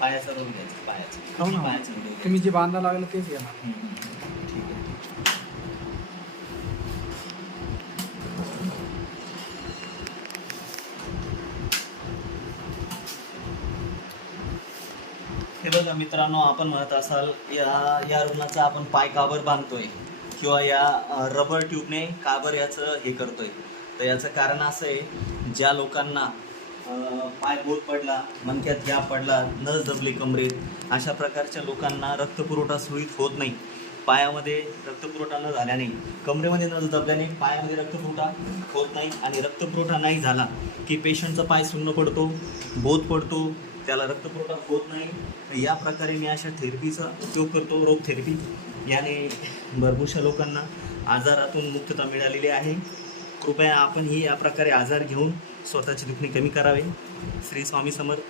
पायाचा रोग घ्यायचा, पायाचा. हो ना, पायाचा रोग घ्यायचा. तुम्ही जे बांधा लागलं तेच घेणार. ठीक आहे. हे बघा मित्रांनो, आपण म्हणत असाल या रुग्णाचा आपण पाय काबर बांधतोय किंवा या रबर ट्यूबने काबर याचं हे करतोय. तर याचं कारण असं आहे, ज्या लोकांना पाय बोट पडला, मणक्यात गॅप पडला, नस दबली कमरेत, अशा प्रकारच्या लोकांना रक्तपुरवठा सुरळीत होत नाही. पायामध्ये रक्तपुरवठा न झाल्याने, कमरेमध्ये नस दबल्याने पायामध्ये रक्तपुरवठा होत नाही आणि रक्तपुरवठा नाही झाला की पेशंटचा पाय सुन्न पडतो, बोध पडतो, त्याला रक्तपुरवठा होत नाही. या प्रकारे मी अशा थेरपीचा उपयोग करतो, रोग थेरपी. याने भरपूरशा लोकांना आजारातून मुक्तता मिळालेली आहे. कृपया आपणही या प्रकारे आजार घेऊन स्वतःची दुखणी कमी करावे. श्री स्वामी समर्थ.